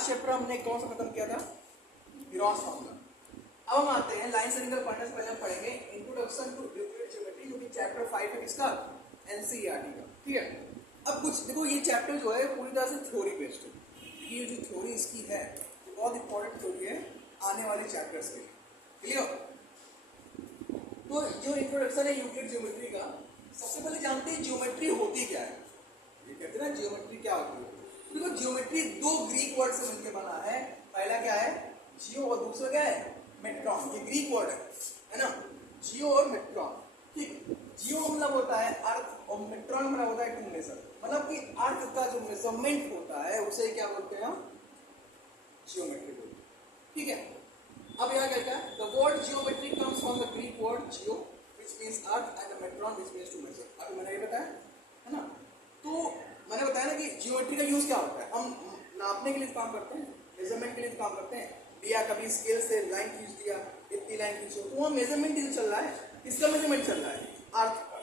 Last chapter हमने कौन सा खत्म किया था? Gauss formula. अब हम आते हैं लाइन सिग्नल पढ़ने से पहले हम पढ़ेंगे इंट्रोडक्शन टू यूक्लिड ज्योमेट्री, जो कि चैप्टर 5 है किसका? एनसीईआरटी का। ठीक है, अब कुछ देखो, ये चैप्टर जो है पूरी तरह से थ्योरी बेस्ड है। ये जो थ्योरी इसकी है ये बहुत इंपॉर्टेंट थ्योरी है आने वाले चैप्टर्स के लिए। क्लियर? तो जो इंट्रोडक्शन है यूक्लिड ज्योमेट्री का, सबसे पहले जानते हैं ज्योमेट्री होती क्या है। ये कहते हैं ना ज्योमेट्री क्या होती है। देखो ज्योमेट्री दो ग्रीक वर्ड से मिलकर बना है। पहला क्या है? जियो, और दूसरा क्या है? मेट्रॉन। ये ग्रीक वर्ड है ना, जियो और मेट्रॉन। ठीक, जियो मतलब होता है अर्थ और मेट्रॉन मतलब होता है टू मेजर, मतलब कि अर्थ का जो मेजरमेंट होता है उसे क्या बोलते हैं हम? ज्योमेट्री बोलते हैं। ठीक है, अब यहाँ कहता है the word geometry comes from the Greek word geo which means earth and the metron which means to measure. अभी मैंने ये बताया है ना, तो मैंने बताया ना कि जियोमेट्री का यूज क्या होता है। हम नापने के लिए काम करते हैं, मेजरमेंट के लिए काम करते हैं। लिया कभी स्केल से लाइन खींच दिया, इतनी लाइन खींचो, तो वहाँ मेजरमेंट ही चल रहा है। किसका मेजरमेंट चल रहा है? अर्थ का।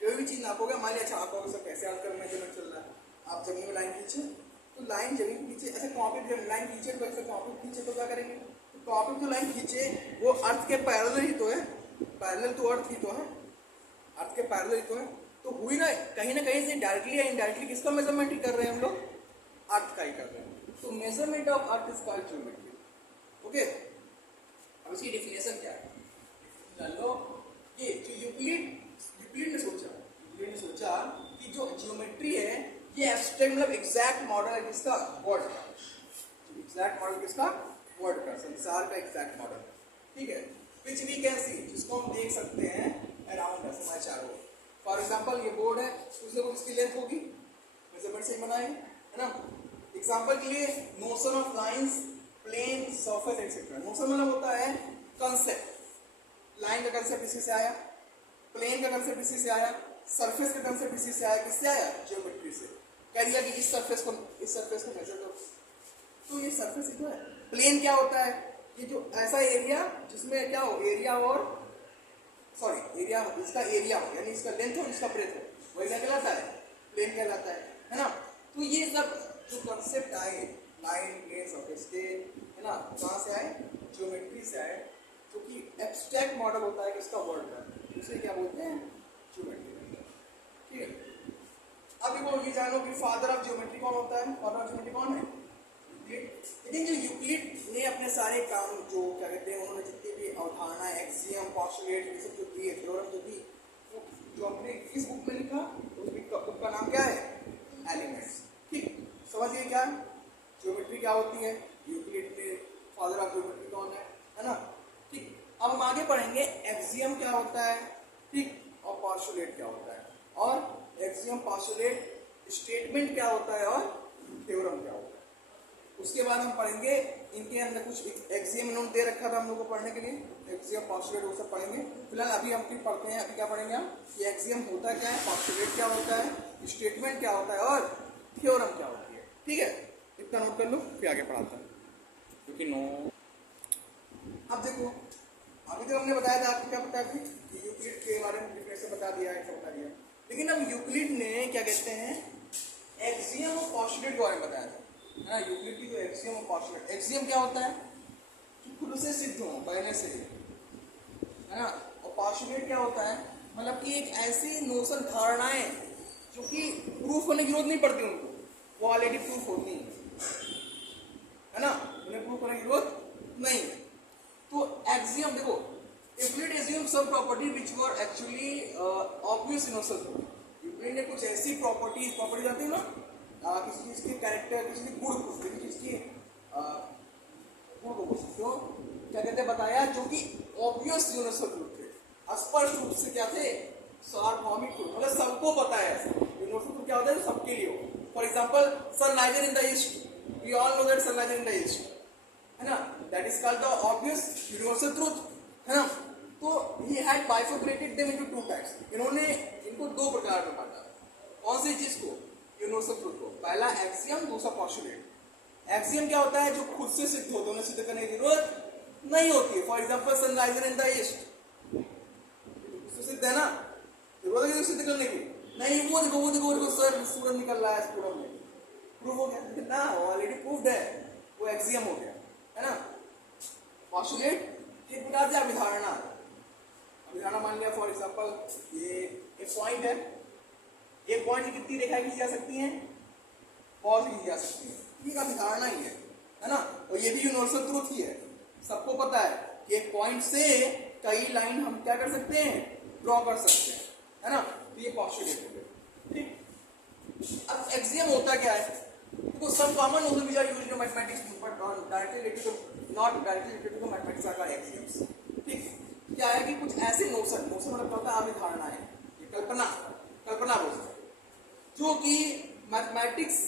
कोई भी चीज नापोगे, मान लिया अच्छा आपको सब कैसे अर्थ का मेजरमेंट चल रहा है, आप जमीन में लाइन खींचे तो लाइन जमीन के पीछे, अच्छा कॉपी जब लाइन खींचे तो ऐसे कॉपी खींचे तो क्या करेंगे? कॉपी जो लाइन खींचे वो अर्थ के पैरेलल ही तो है, पैरेलल टू अर्थ ही तो है, अर्थ के पैरेलल ही तो है। तो हुई ना कहीं से डायरेक्टली या इनडायरेक्टली किसका मेजरमेंट ही कर रहे हैं हम लोग? अर्थ का ही कर रहे हैं। तो measurement of earth is called geometry. Okay, अब इसकी डेफिनेशन क्या है जान लो। ये जो यूक्लिड ने सोचा कि जो ज्योमेट्री है ये एब्स्ट्रैक्ट मतलब एग्जैक्ट मॉडल है किसका? वर्ड का। एग्जैक्ट मॉडल किसका? वर्ड का, संसार का एग्जैक्ट मॉडल। ठीक है, विच वी कैन सी, जिसको हम देख सकते हैं अराउंड अस, हमारे चारों ओर। फॉर एग्जाम्पल ये बोर्ड है, उससे उसकी लेंथ होगी, मेजरमेंट से ही बनाए है ना। एग्जाम्पल के लिए notion of lines, plane, surface etcetera. Notion मतलब होता है कंसेप्ट। लाइन का कंसेप्ट इसी से आया, प्लेन का कंसेप्ट इसी से आया, सरफेस का कंसेप्ट इसी से आया। किससे आया? ज्योमेट्री से। कह दिया कि इस सरफेस को मेजर करो, तो ये सरफेस ही तो है। प्लेन क्या होता है? ये जो ऐसा एरिया जिसमें क्या हो, एरिया और एरिया, इसका एरिया हो यानी इसका लेंथ हो, इसका ब्रेथ हो, वही क्या कहलाता है? प्लेन कहलाता है ना। तो ये सब जो कंसेप्ट आए, लाइन, प्लेन, सरफेस के, है ना, कहाँ से आए? ज्योमेट्री से आए, जो कि एब्स्ट्रैक्ट मॉडल होता है किसका? वर्ड का। उसे क्या बोलते हैं? ज्योमेट्री। ठीक है, अभी वो ये जानो कि फादर ऑफ ज्योमेट्री कौन होता है? फादर ऑफ ज्योमेट्री कौन है? लेकिन जो यूक्लिड ने अपने सारे काम जो क्या कहते हैं, उन्होंने जितनी भी अवधारणा, एक्सियम, पोस्टुलेट, ये सब जो दिए, थ्योरम जो दी, जो अपने किस बुक में लिखा, उस बुक का नाम क्या है? एलिमेंट्स। ठीक, समझिए क्या ज्योमेट्री क्या होती है। यूक्लिड ने फादर ऑफ ज्योमेट्री कौन है ना। ठीक, अब हम आगे पढ़ेंगे एक्सियम क्या होता है, ठीक, और पोस्टुलेट क्या होता है, और एक्सियम, पोस्टुलेट, स्टेटमेंट क्या होता है, और थ्योरम क्या होता है। उसके बाद हम पढ़ेंगे इनके अंदर कुछ एक्सियम इन्होंने दे रखा था हम लोग को पढ़ने के लिए, एक्सियम, पोस्टुलेट, वो सब पढ़ेंगे। फिलहाल अभी हम पढ़ते हैं, अभी क्या पढ़ेंगे हम? ये एक्सियम होता क्या है, पोस्टुलेट क्या होता है, स्टेटमेंट क्या होता है, और थ्योरम क्या होती है। ठीक है, इतना नोट कर लो, फिर आगे पढ़ाता हूँ। क्योंकि नो, अब देखो, अभी तो हमने बताया था, आपको क्या पता है कि यूक्लिड के बारे में डिफरेंस बता दिया है, बता दिया। लेकिन अब यूक्लिड ने क्या कहते हैं, एक्सियम और पोस्टुलेट के बारे में बताया था है ना। यूक्लिड की जो एक्सियम और पोस्टुलेट, एक्सियम क्या होता है कि खुद से सिद्ध हो, पहले से है ना, और पोस्टुलेट क्या होता है, मतलब कि एक ऐसी नोशन, धारणाएं जो कि प्रूफ होने की जरूरत नहीं पड़ती उनको, वो ऑलरेडी प्रूफ होती है ना, उन्हें प्रूफ होने की जरूरत नहीं है। तो एक्सियम देखो, Euclid assume sum property which were actually obvious in yourself. Euclid ने कुछ ऐसी प्रॉपर्टी आती है ना, किसी चीज के कैरेक्टर, किसी की गुण, किसी चीज की गुण को बोल सकते हो, क्या कहते हैं, बताया, जो कि ऑब्वियस यूनिवर्सल ट्रूथ थे, स्पष्ट रूप से क्या थे, सार्वभौमिक ट्रूथ, मतलब सबको पता है। यूनिवर्सल ट्रूथ क्या होता है? सबके लिए हो। For example sun rises in the east, we all know that sun rises in the east, है ना, that is called the obvious universal truth, है ना। तो he had bifurcated them into two types, इन्होंने इनको दो प्रकार में बांटा। कौन सी चीज को? यूनिवर्सल ट्रूथ को। पहला एक्सियम, दूसरा पोस्टुलेट। एक्सियम क्या होता है? जो खुद से सिद्ध होता है, उन्हें सिद्ध करने की जरूरत नहीं होती है। For example sun rises in the east, सिद्ध है ना, जरूरत है सिद्ध करने की नहीं। वो देखो सर सूरज निकल रहा है, पूरब में, प्रूफ हो गया ना, ऑलरेडी प्रूफ प्रूव्ड है वो एक्सियम हो गया, है ना। पॉस्टुलेट एक प्रकार से अभिधारणा, अभिधारणा मान लिया फॉर एग्जांपल ये एक पॉइंट है, एक पॉइंट से कितनी रेखाएं खींची जा सकती हैं, बहुत खींची जा सकती है, ये का अभिधारणा ही है ना। और ये भी यूनिवर्सल ट्रूथ ही है, सबको पता है कि एक पॉइंट से कई लाइन हम क्या कर सकते हैं, ड्रॉ कर सकते हैं, है ना। तो ये पॉस्टुलेट है, ठीक। अब एक्सियम होता क्या है, तो some common notion which are used in mathematics but directly related to not directly related to mathematics are called axioms, ठीक। क्या है कि कुछ ऐसे नोशन मतलब क्या होता है, अभिधारणा है, ये कल्पना बोल सकते हैं, जो कि मैथमेटिक्स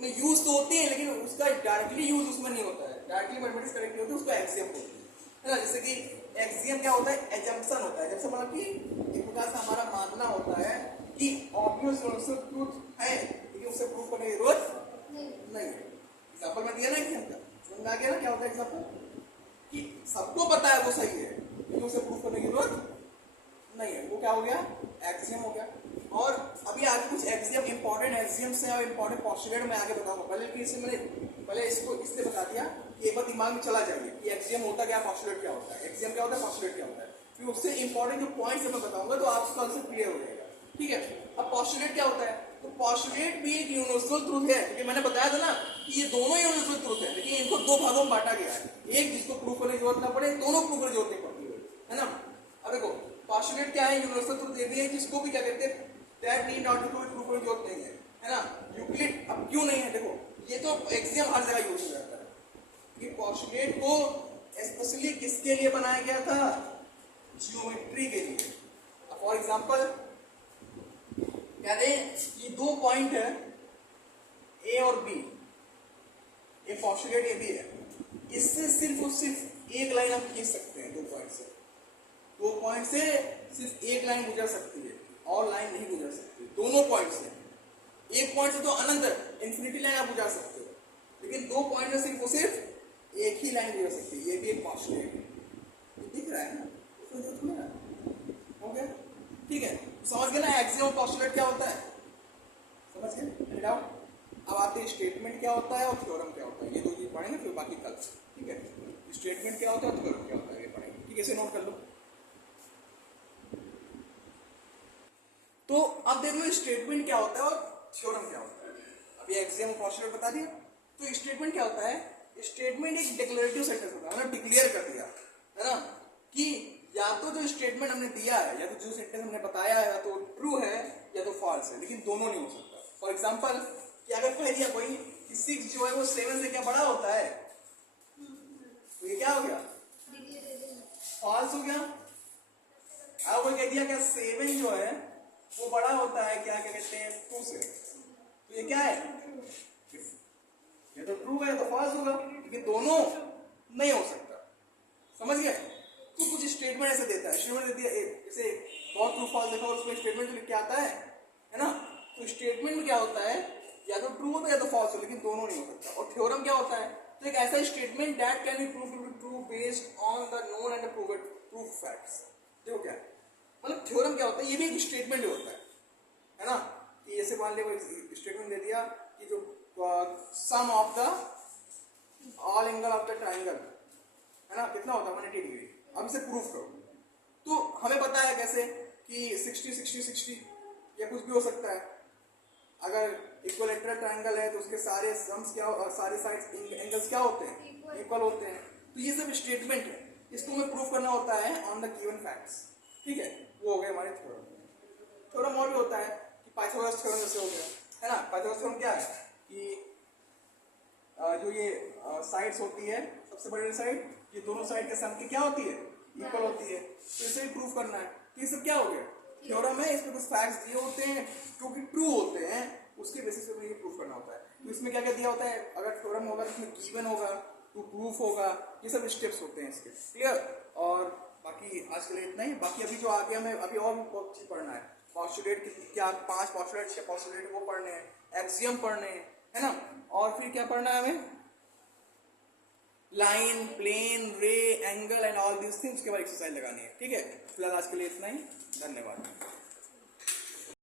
में यूज तो होती है लेकिन उसका डायरेक्टली यूज उसमें नहीं होता है, डायरेक्टली मैथमेटिक्स करेक्ट नहीं होती, उसका एक्सियम होता है ना। जैसे कि एक्सियम क्या होता है, एजम्पशन होता है, जैसे मतलब कि एक प्रकार से हमारा मानना होता है कि ऑब्वियस यूनिवर्सल ट्रूथ है लेकिन उसे प्रूव करने की जरूरत नहीं है। एग्जांपल में दिया ना एक्सियम का, समझ आ गया ना क्या होता है एग्जांपल, कि सबको पता है वो सही है लेकिन उसे प्रूव करने की जरूरत नहीं है, वो क्या हो गया, एक्सियम हो गया। और अभी आगे कुछ एक्सियम इंपॉर्टेंट एक्सियम्स हैं और इंपॉर्टेंट पोस्टुलेट मैं आगे बताऊंगा, पहले इसको इसलिए बता दिया कि एक बार दिमाग में चला जाएगा कि एक्सियम होता क्या, पोस्टुलेट क्या होता है, एक्सियम क्या होता है, पोस्टुलेट क्या होता है, फिर उससे इंपॉर्टेंट जो पॉइंट्स मैं बताऊंगा तो आपको कॉन्सेप्ट क्लियर हो जाएगा, ठीक है। अब पोस्टुलेट क्या होता है, तो पोस्टुलेट भी एक यूनिवर्सल ट्रूथ है, क्योंकि मैंने बताया था ना कि ये दोनों यूनिवर्सल ट्रूथ है, लेकिन इनको दो भागों में बांटा गया है, एक जिसको प्रूव करने की जरूरत ना पड़े, दोनों प्रूव करने की जरूरत नहीं पड़ती है ना। अब देखो पोस्टुलेट क्या है, यूनिवर्सल ट्रूथ ये भी है जिसको भी क्या कहते हैं that need not to prove करने की जरूरत नहीं है ना। यूक्लिड अब क्यों नहीं है, देखो ये तो एक्सियम हर जगह यूज हो जाता है, कि पोस्टुलेट को स्पेशली किसके लिए बनाया गया था, ज्योमेट्री के लिए। फॉर एग्जांपल कह रहे कि दो पॉइंट है ए और बी, ये पोस्टुलेट ये भी है, इससे सिर्फ और सिर्फ एक लाइन हम खींच सकते हैं, दो पॉइंट से सिर्फ एक लाइन गुजर सकती है और लाइन नहीं गुजर सकती, दोनों पॉइंट से। एक पॉइंट से तो अनंत इन्फिनिटी लाइन आप गुजर सकते हो, लेकिन दो पॉइंट में सिर्फ और सिर्फ एक ही लाइन गुजर सकती है, ये भी एक पोस्टुलेट है, दिख रहा है ना, हो गया, ठीक है। समझ गए ना एक्सियम और पोस्टुलेट क्या होता है, समझ गए डाउट। अब आते हैं स्टेटमेंट क्या होता है और थ्योरम क्या होता है, ये दो चीज पढ़ेंगे फिर बाकी कल, ठीक है। स्टेटमेंट क्या होता है, थ्योरम क्या होता है, ये पढ़ेंगे, ठीक है, इसे नोट कर लो। तो अब देख लो स्टेटमेंट क्या होता है और थ्योरम क्या होता है। अभी एक्सियम पोस्टुलेट बता दिया, तो स्टेटमेंट क्या होता है, स्टेटमेंट एक डिक्लेरेटिव सेंटेंस होता है, मतलब डिक्लेयर कर दिया है ना, कि या तो जो स्टेटमेंट हमने दिया है या तो जो सेंटेंस हमने बताया है या तो ट्रू है या तो फॉल्स है, लेकिन दोनों नहीं हो सकता। फॉर एग्जांपल कि अगर कह दिया कोई कि 6 जो है वो 7 से क्या बड़ा होता है, तो ये क्या हो गया, फॉल्स हो गया। अब कोई कह दिया क्या 7 जो है वो बड़ा होता है क्या कहते हैं 2 से, तो ये क्या है, ये तो ट्रू है तो फॉल्स होगा, लेकिन दोनों नहीं हो सकता, समझ गए। तो कुछ स्टेटमेंट ऐसे देता है, स्टेटमेंट दे दिया जैसे बहुत ट्रू फॉल्स देखा और उसमें स्टेटमेंट लिख के आता है ना। तो स्टेटमेंट में क्या होता है, या तो ट्रू होता है या तो फॉल्स हो, लेकिन दोनों नहीं हो सकता। और थ्योरम क्या होता है, तो एक ऐसा statement that can be proved to be true based on the known and proved proof facts. देखो क्या है, मतलब थ्योरम क्या होता है, ये भी एक स्टेटमेंट होता है ना, कि जैसे मान लिया स्टेटमेंट दे दिया कि जो sum of the all angle of the triangle है ना कितना होता है 180 डिग्री, अब इसे प्रूफ करो। तो हमें पता है कैसे कि 60 60 60 या कुछ भी हो सकता है, अगर इक्विलैटरल ट्राइंगल है तो उसके सारे सम्स क्या और सारे साइड्स एंगल्स क्या होते हैं, इक्वल होते हैं। तो ये सब स्टेटमेंट है, इसको हमें प्रूफ करना होता है ऑन द गिवन फैक्ट्स, ठीक है, वो हो गए हमारे थ्योरम। थ्योरम और भी होता है कि पाइथागोरस थ्योरम जैसे हो गया है ना। पाइथागोरस थ्योरम क्या है कि जो ये साइड्स होती है, सबसे बड़ी साइड, ये दोनों साइड के सम की क्या होती है, इक्वल होती है, तो इसे भी प्रूफ करना है। तो ये सब क्या हो गया, थ्योरम है, इसमें कुछ फैक्ट्स दिए होते हैं जो कि ट्रू होते हैं, उसके बेसिस पे ये प्रूफ करना होता है। तो इसमें क्या क्या दिया होता है, अगर थ्योरम होगा तो इसमें गिवन होगा, टू प्रूफ होगा, ये सब स्टेप्स होते हैं इसके, क्लियर। और बाकी आज के लिए इतना ही, बाकी अभी जो आगे हमें अभी और भी बहुत चीज पढ़ना है, पोस्टुलेट क्या 5 पोस्टुलेट 6 पोस्टुलेट वो पढ़ने हैं, एक्सियम पढ़ने हैं, है ना। और फिर क्या पढ़ना है हमें, लाइन, प्लेन, रे, angle and all these things के बाद एक्सरसाइज लगानी है, ठीक है। फिलहाल आज के लिए इतना ही, धन्यवाद।